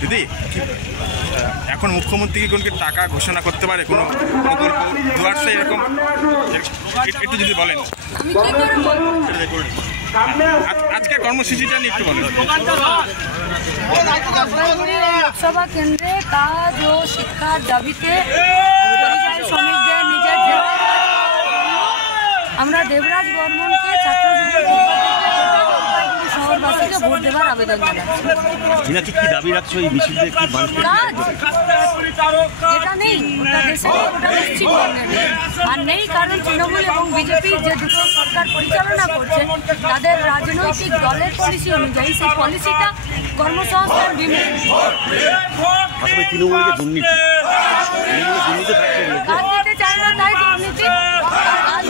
দিদি, এখন মুখ্যমন্ত্রী কি কোনো টাকা ঘোষণা করতে পারে কোনো প্রকল্প ডুয়ার্সে এরকম একটু যদি বলেন। আজকে কর্মসূচিটা নিয়ে একটু বলেন। লোকসভা কেন্দ্রে কাজ ও শিক্ষার দাবিতে শ্রমিকদের নিজের আমরা দেবরাজ বর্মনকে ছাত্র শহরবাসীকে ভোট দেওয়ার আবেদন জানাচ্ছি। কি দাবি রাখছো এই মিছিলে? এটা নেই, ওটা দেশে ওটা নিশ্চিত আর নেই, কারণ তৃণমূল এবং বিজেপি যে দুটো সরকার পরিচালনা করছে তাদের রাজনৈতিক দলের পলিসি অনুযায়ী সেই পলিসিটা কর্মসংস্থান তৃণমূলকে দুর্নীতি কাজ দিতে চায় না, তাই দুর্নীতি কাজ